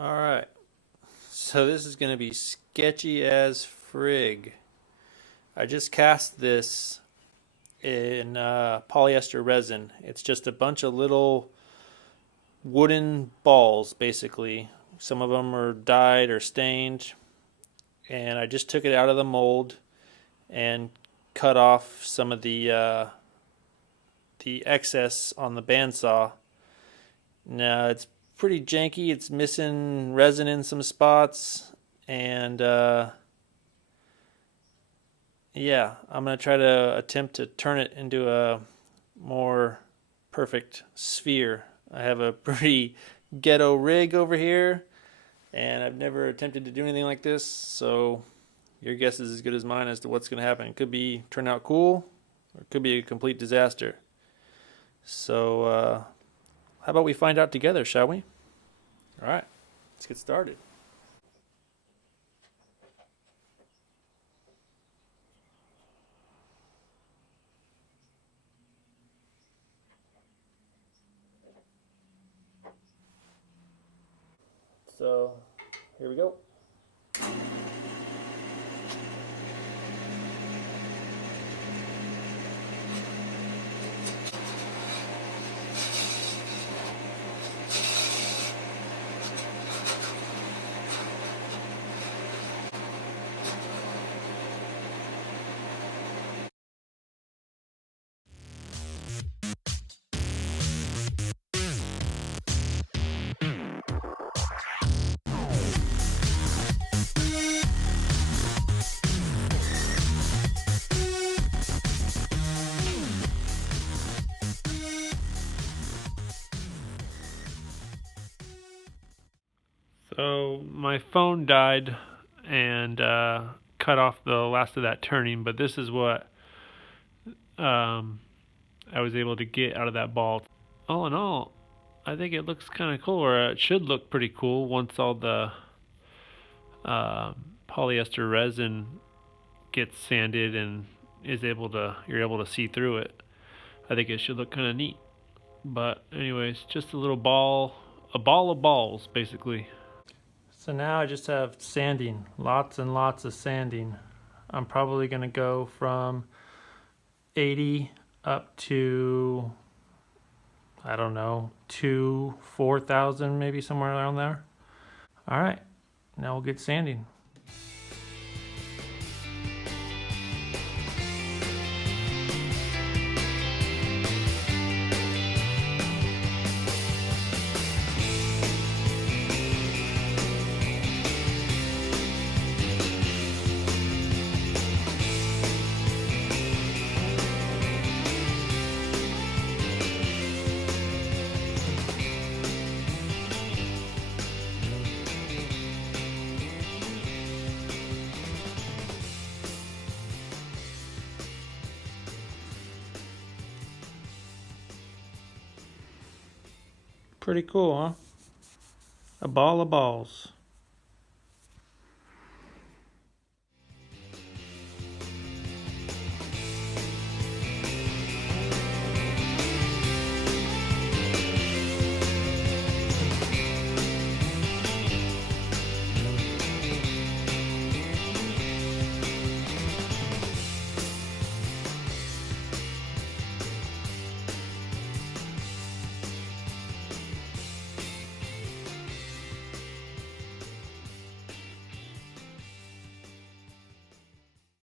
Alright, so this is going to be sketchy as frig. I just cast this in polyester resin. It's just a bunch of little wooden balls, basically. Some of them are dyed or stained. And I just took it out of the mold and cut off some of the excess on the bandsaw. Now it's pretty janky. It's missing resin in some spots, and yeah, I'm gonna try to attempt to turn it into a more perfect sphere. I have a pretty ghetto rig over here, and I've never attempted to do anything like this, so your guess is as good as mine as to what's gonna happen. It could be turn out cool, or it could be a complete disaster. So how about we find out together, shall we? All right, let's get started. So here we go. So my phone died and cut off the last of that turning, but this is what I was able to get out of that ball. All in all, I think it looks kind of cool, or it should look pretty cool once all the polyester resin gets sanded and you're able to see through it. I think it should look kind of neat. But anyways, just a ball of balls, basically. So now I just have sanding, lots and lots of sanding. I'm probably going to go from 80 up to, I don't know, 4,000, maybe somewhere around there. All right, now we'll get sanding. Pretty cool, huh? A ball of balls.